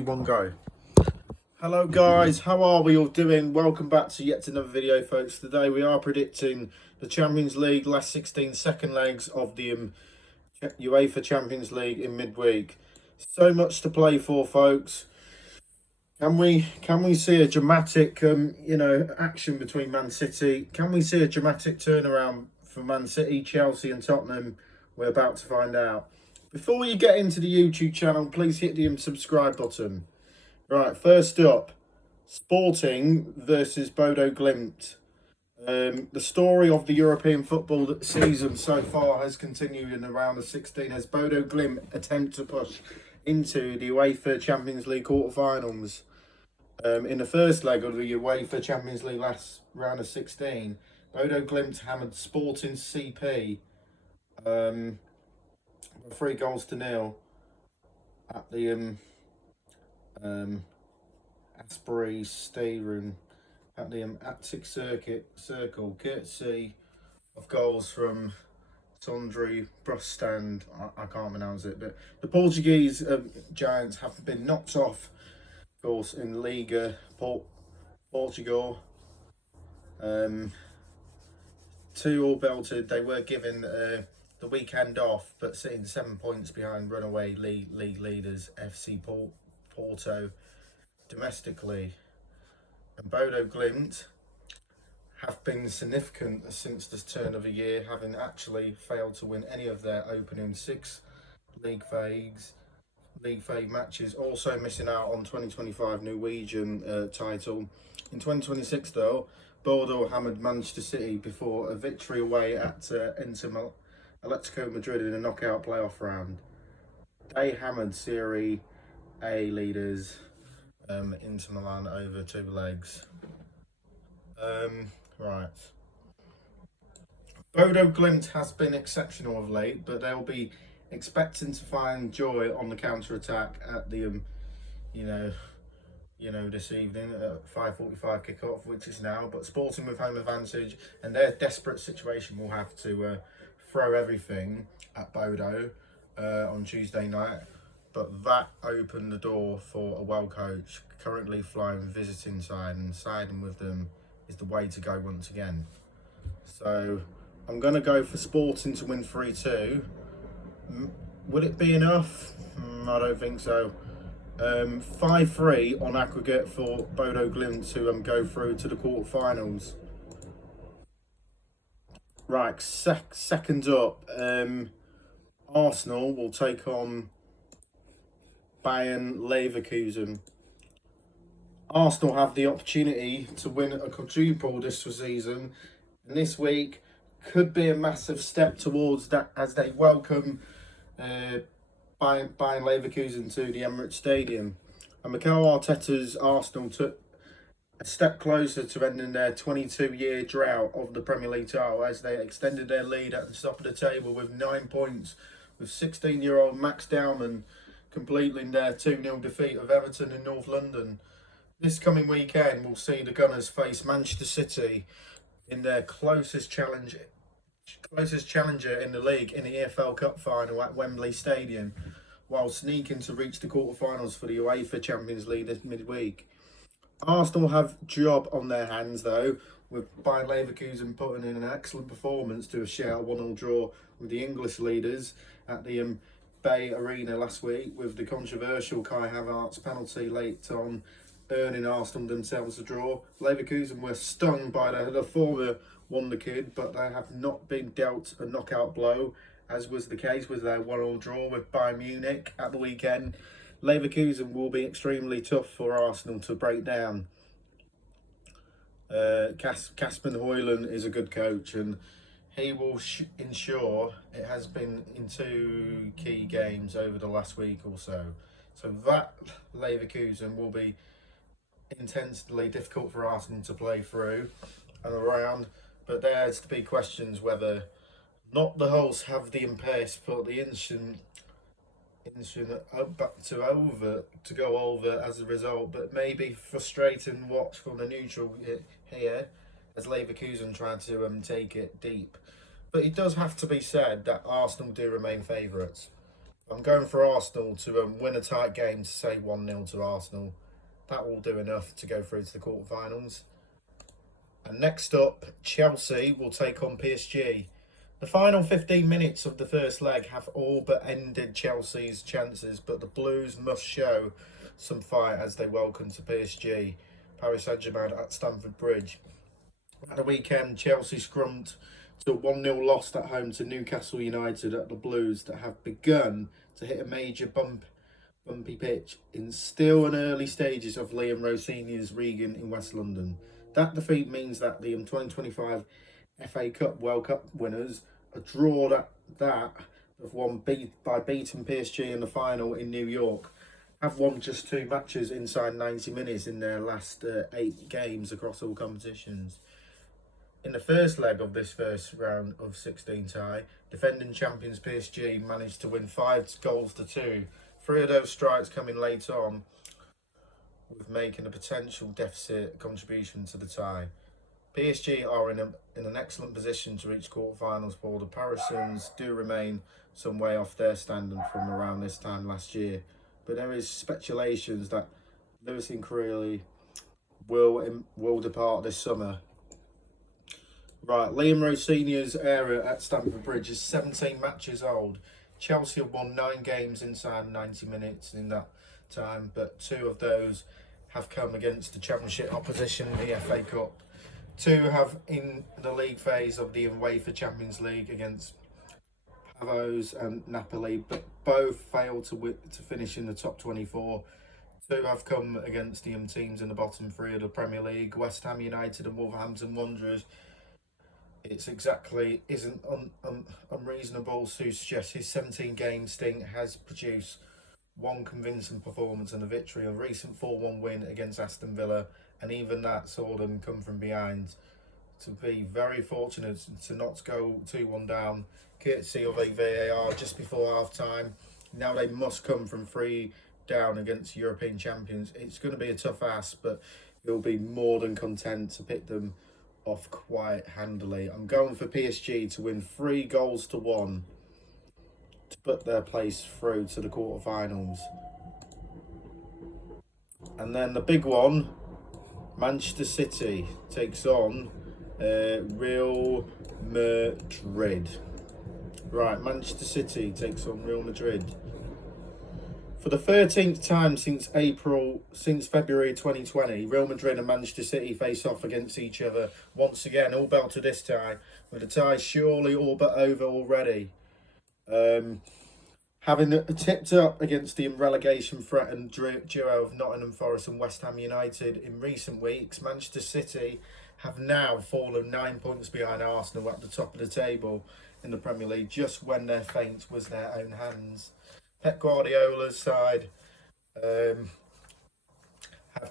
One go. Hello guys, how are we all doing? Welcome back to yet another video, folks. Today we are predicting the Champions League last 16 second legs of the UEFA Champions League in midweek. So much to play for, folks. Can we see a dramatic action between Man City? Can we see a dramatic turnaround for Man City, Chelsea and Tottenham? We're about to find out. Before you get into the YouTube channel, please hit the subscribe button. Right, first up, Sporting versus Bodo Glimt. The story of the European football season so far has continued in the round of 16 as Bodo Glimt attempt to push into the UEFA Champions League quarterfinals. In the first leg of the UEFA Champions League last round of 16, Bodo Glimt hammered Sporting CP 3-0 at the Asbury Stadium at the Attic Circle, courtesy of goals from Sondre Brustand. I can't pronounce it, but the Portuguese giants have been knocked off, of course, in Liga Portugal. 2 all belted. They were given the weekend off, but sitting 7 points behind runaway league leaders FC Porto domestically. And Bodo Glimt have been significant since the turn of the year, having actually failed to win any of their opening 6 league phase matches, also missing out on 2025 Norwegian title. In 2026 though, Bodo hammered Manchester City before a victory away at Atletico Madrid in a knockout playoff round. They hammered Serie A leaders Inter Milan over 2 legs. Right. Bodo Glimt has been exceptional of late, but they'll be expecting to find joy on the counter-attack at the this evening at 5:45 kick-off, which is now. But Sporting with home advantage and their desperate situation will have to throw everything at Bodo on Tuesday night. But that opened the door for a well coach currently flying visiting side, and siding with them is the way to go once again. So I'm going to go for Sporting to win 3-2. Would it be enough? I don't think so. 5-3 on aggregate for Bodo Glimt to go through to the quarterfinals. Right, second up, Arsenal will take on Bayern Leverkusen. Arsenal have the opportunity to win a quadruple this season, and this week could be a massive step towards that as they welcome Bayern Leverkusen to the Emirates Stadium. And Mikel Arteta's Arsenal took a step closer to ending their 22-year drought of the Premier League title as they extended their lead at the top of the table with 9 points, with 16-year-old Max Dowman completing their 2-0 defeat of Everton in North London. This coming weekend will see the Gunners face Manchester City in their closest challenger in the league in the EFL Cup final at Wembley Stadium, while sneaking to reach the quarterfinals for the UEFA Champions League this midweek. Arsenal have job on their hands though, with Bayern Leverkusen putting in an excellent performance to share a 1-1 draw with the English leaders at the Bay Arena last week, with the controversial Kai Havertz penalty late on earning Arsenal themselves a draw. Leverkusen were stung by the former wonder kid, but they have not been dealt a knockout blow, as was the case with their 1-1 draw with Bayern Munich at the weekend. Leverkusen will be extremely tough for Arsenal to break down. Kasper Højlund is a good coach, and he will ensure it has been in 2 key games over the last week or so. So that Leverkusen will be intensely difficult for Arsenal to play through and around, but there's to be questions whether not the hosts have the impasse for the instant to go over as a result, but maybe frustrating watch from the neutral here as Leverkusen tried to take it deep. But it does have to be said that Arsenal do remain favourites. I'm going for Arsenal to win a tight game, to say 1-0 to Arsenal. That will do enough to go through to the quarterfinals. And next up, Chelsea will take on PSG. The final 15 minutes of the first leg have all but ended Chelsea's chances, but the Blues must show some fight as they welcome to PSG, Paris Saint-Germain at Stamford Bridge. At the weekend, Chelsea scrumped to a 1-0 loss at home to Newcastle United at the Blues that have begun to hit a major bumpy pitch in still an early stages of Liam Rossinia's Regan in West London. That defeat means that the 2025 FA Cup World Cup winners, a draw that have won by beating PSG in the final in New York, have won just 2 matches inside 90 minutes in their last 8 games across all competitions. In the first leg of this first round of 16 tie, defending champions PSG managed to win 5-2. 3 of those strikes coming late on, with making a potential deficit contribution to the tie. PSG are in an excellent position to reach quarterfinals, for the Parisians do remain some way off their standard from around this time last year. But there is speculations that Lewis and Creeley will depart this summer. Right, Liam Rossinia's era at Stamford Bridge is 17 matches old. Chelsea have won 9 games inside 90 minutes in that time, but 2 of those have come against the Championship opposition in the FA Cup. 2 have in the league phase of the UEFA Champions League against Pavos and Napoli, but both failed to finish in the top 24. 2 have come against the teams in the bottom 3 of the Premier League, West Ham United and Wolverhampton Wanderers. Isn't unreasonable to suggest his 17-game stint has produced 1 convincing performance and a victory, a recent 4-1 win against Aston Villa, and even that saw them come from behind to be very fortunate to not go 2-1 down, courtesy of a VAR just before half-time. Now they must come from 3 down against European champions. It's going to be a tough ask, but he'll be more than content to pick them off quite handily. I'm going for PSG to win 3-1 to put their place through to the quarterfinals. And then the big one, Manchester City takes on Real Madrid. Right, Manchester City takes on Real Madrid. For the 13th time since February 2020, Real Madrid and Manchester City face off against each other once again, all bell to this tie, with the tie surely all but over already. Having tipped up against the relegation threatened duo of Nottingham Forest and West Ham United in recent weeks, Manchester City have now fallen 9 points behind Arsenal at the top of the table in the Premier League, just when their fate was their own hands. Pep Guardiola's side have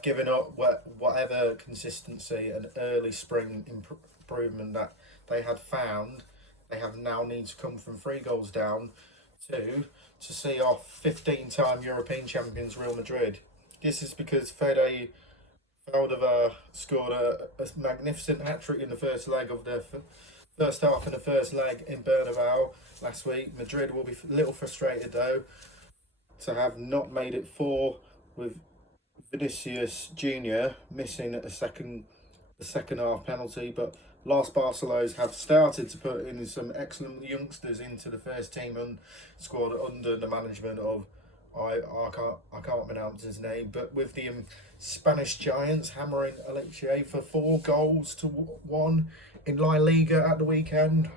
given up whatever consistency and early spring improvement that they had found. They have now need to come from 3 goals down to see off 15-time European champions Real Madrid. This is because Fede Valverde scored a magnificent hat-trick in the first leg of their first half in the first leg in Bernabeu last week. Madrid will be a little frustrated though to have not made it 4, with Vinicius Junior missing a second half penalty, but Los Barcelos have started to put in some excellent youngsters into the first team and squad under the management of I can't pronounce his name, but with the Spanish Giants hammering Elche for 4-1 in La Liga at the weekend.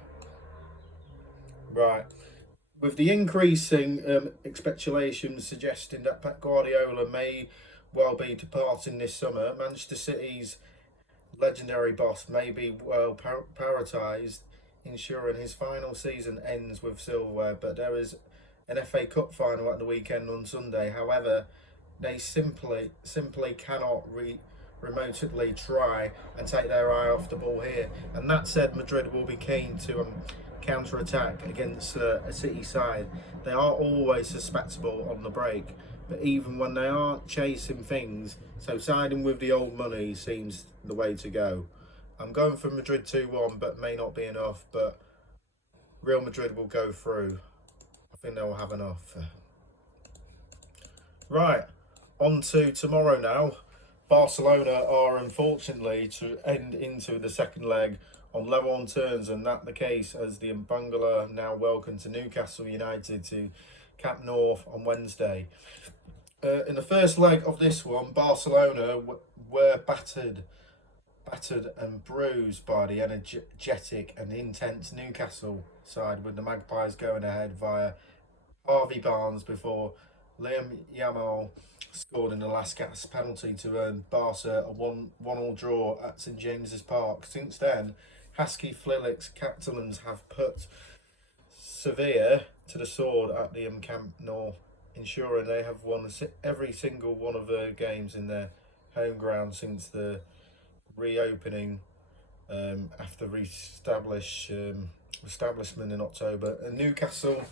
Right. With the increasing expectations suggesting that Pep Guardiola may well be departing this summer, Manchester City's legendary boss may be well prioritised, ensuring his final season ends with silverware. But there is an FA Cup final at the weekend on Sunday. However, they simply cannot remotely try and take their eye off the ball here. And that said, Madrid will be keen to counter-attack against a City side. They are always susceptible on the break, but even when they aren't chasing things, so siding with the old money seems the way to go. I'm going for Madrid 2-1, but may not be enough, but Real Madrid will go through. I think they'll have enough. Right, on to tomorrow now. Barcelona are unfortunately to end into the second leg on level on terms, and that the case as the Mbangala now welcome to Newcastle United to Camp North on Wednesday. In the first leg of this one, Barcelona were battered and bruised by the energetic and intense Newcastle side, with the Magpies going ahead via Harvey Barnes before Liam Yamal scored in the last gasp penalty to earn Barca a 1-1 draw at St James's Park. Since then, Husky Flick's Catalans have put Sevilla to the sword at the Camp Nou, ensuring they have won every single one of their games in their home ground since the reopening after establishment in October. And Newcastle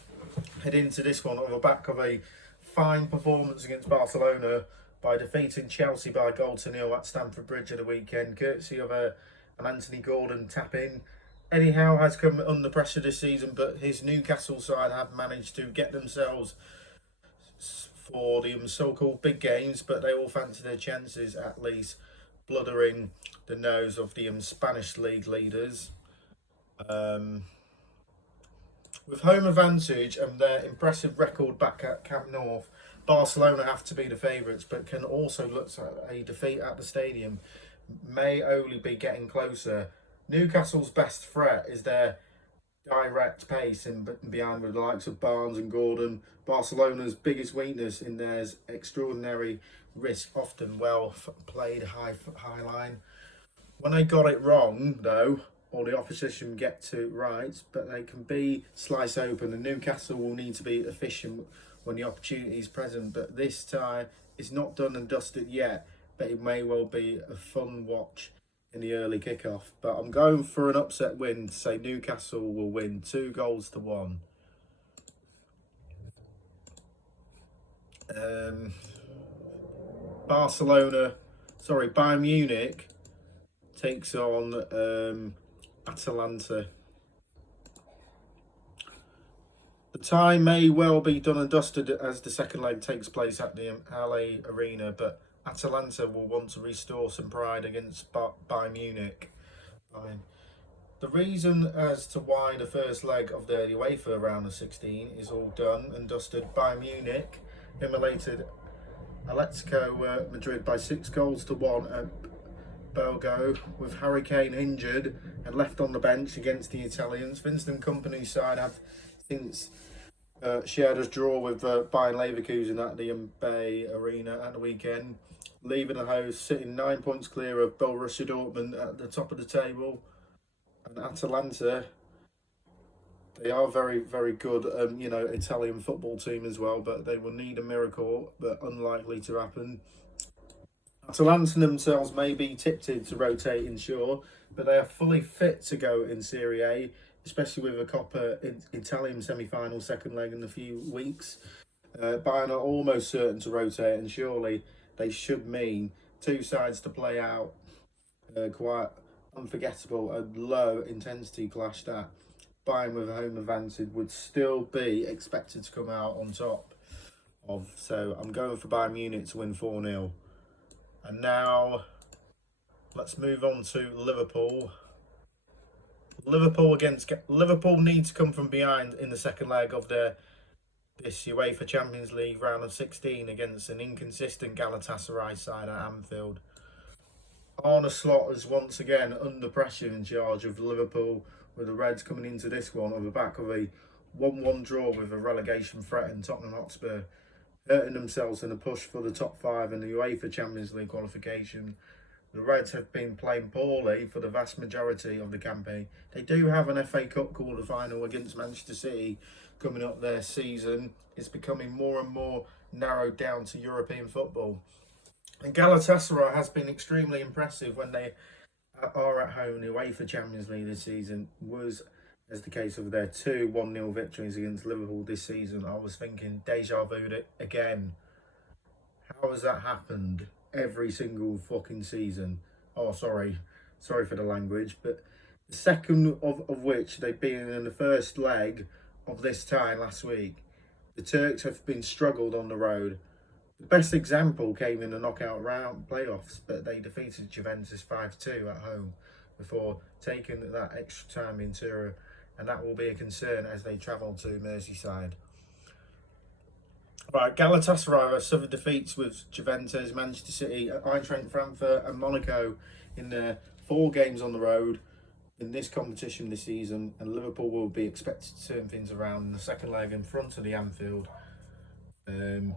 head into this one on the back of a fine performance against Barcelona by defeating Chelsea by a 0-0 at Stamford Bridge at the weekend, courtesy of an Anthony Gordon tap-in. Eddie Howe has come under pressure this season, but his Newcastle side have managed to get themselves for the so-called big games, but they all fancy their chances at least bloodering the nose of the Spanish league leaders. With home advantage and their impressive record back at Camp North, Barcelona have to be the favourites, but can also look at a defeat at the stadium may only be getting closer. Newcastle's best threat is their direct pace in behind with the likes of Barnes and Gordon. Barcelona's biggest weakness in theirs extraordinary risk, often well played high line. When they got it wrong, though, or the opposition get to right, but they can be sliced open, and Newcastle will need to be efficient when the opportunity is present. But this time, it's not done and dusted yet, but it may well be a fun watch in the early kickoff. But I'm going for an upset win to say Newcastle will win 2-1. Bayern Munich takes on Atalanta. The tie may well be done and dusted as the second leg takes place at the LA Arena, but Atalanta will want to restore some pride against Bayern Munich. The reason as to why the first leg of the UEFA round of 16 is all done and dusted, Bayern Munich immolated Atletico Madrid by 6-1 at Bodo, with Harry Kane injured and left on the bench against the Italians. Vincent Kompany's side have since shared a draw with Bayern Leverkusen at the Bay Arena at the weekend, leaving the host sitting 9 points clear of Borussia Dortmund at the top of the table. And Atalanta, they are very, very good, Italian football team as well, but they will need a miracle, but unlikely to happen. Atalanta themselves may be tipted to rotate in sure, but they are fully fit to go in Serie A, especially with a Coppa Italian semi-final second leg in a few weeks. Bayern are almost certain to rotate, and surely they should mean two sides to play out quite unforgettable and low intensity clash that Bayern with a home advantage would still be expected to come out on top of. So I'm going for Bayern Munich to win 4-0. And now let's move on to Liverpool. Liverpool need to come from behind in the second leg of this UEFA Champions League round of 16 against an inconsistent Galatasaray side at Anfield. Arne Slot is once again under pressure in charge of Liverpool, with the Reds coming into this one on the back of a 1-1 draw with a relegation threat in Tottenham Hotspur, hurting themselves in a push for the top 5 in the UEFA Champions League qualification. The Reds have been playing poorly for the vast majority of the campaign. They do have an FA Cup quarter-final against Manchester City coming up their season. It's becoming more and more narrowed down to European football. And Galatasaray has been extremely impressive when they are at home in the UEFA Champions League this season, was as the case of their 2 1-0 victories against Liverpool this season. I was thinking, deja vu again. How has that happened every single fucking season? Oh, sorry for the language, but the second of which they've been in the first leg of this tie last week. The Turks have been struggled on the road. The best example came in the knockout round playoffs, but they defeated Juventus 5-2 at home before taking that extra time in Turin, and that will be a concern as they travel to Merseyside. Right, Galatasaray have suffered defeats with Juventus, Manchester City, Eintracht Frankfurt and Monaco in their 4 games on the road in this competition this season, and Liverpool will be expected to turn things around in the second leg in front of the Anfield. And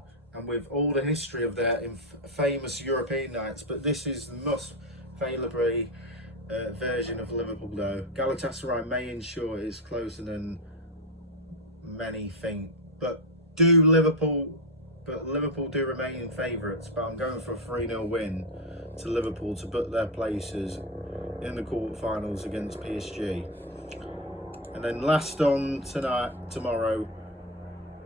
with all the history of their famous European nights, but this is the most favourable version of Liverpool though. Galatasaray may ensure it's closer than many think, but Liverpool do remain favourites, but I'm going for a 3-0 win to Liverpool to put their places in the quarterfinals against PSG. And then last on tomorrow,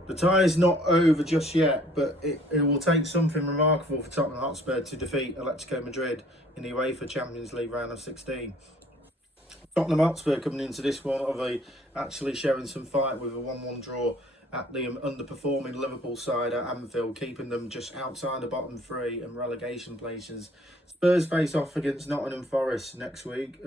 the tie is not over just yet, but it will take something remarkable for Tottenham Hotspur to defeat Atletico Madrid in the UEFA Champions League round of 16. Tottenham Hotspur coming into this one actually showing some fight with a 1-1 draw at the underperforming Liverpool side at Anfield, keeping them just outside the bottom 3 and relegation places. Spurs face off against Nottingham Forest next week,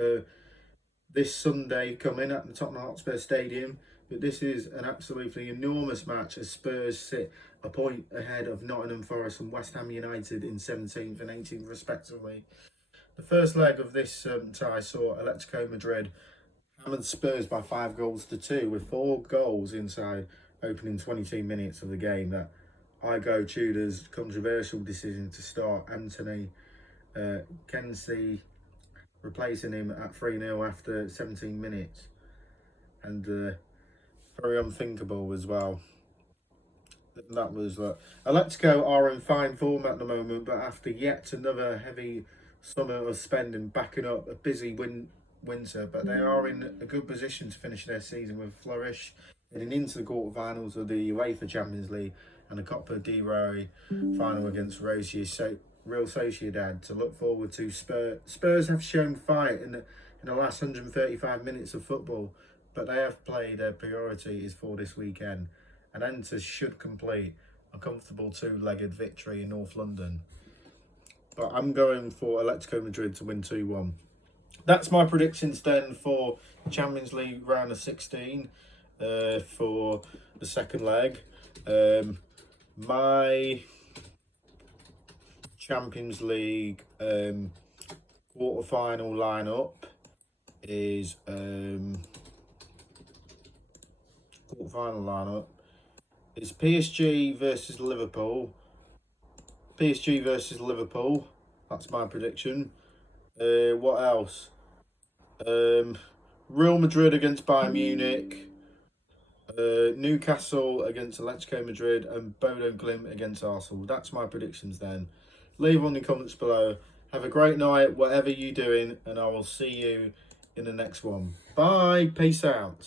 this Sunday coming at the Tottenham Hotspur Stadium. But this is an absolutely enormous match as Spurs sit a point ahead of Nottingham Forest and West Ham United in 17th and 18th respectively. The first leg of this tie saw Atletico Madrid hammered Spurs by 5-2 with 4 goals inside opening 22 minutes of the game. That Igor Tudor's controversial decision to start Anthony Kensi, replacing him at 3-0 after 17 minutes, and very unthinkable as well. That was Atletico are in fine form at the moment, but after yet another heavy summer of spending, backing up a busy winter, but they are in a good position to finish their season with a flourish, heading into the quarterfinals of the UEFA Champions League and the Copa del Rey final against Real Sociedad to look forward to. Spurs have shown fight in the last 135 minutes of football, but they have played their priorities for this weekend, and Enters should complete a comfortable 2-legged victory in North London. But I'm going for Atletico Madrid to win 2-1. That's my predictions then for the Champions League round of 16 for the second leg. My Champions League quarter-final lineup is PSG versus Liverpool. PSG versus Liverpool. That's my prediction. What else? Real Madrid against Bayern Munich. Newcastle against Atletico Madrid, and Bodo Glimt against Arsenal. That's my predictions then. Leave on the comments below. Have a great night, whatever you're doing, and I will see you in the next one. Bye. Peace out.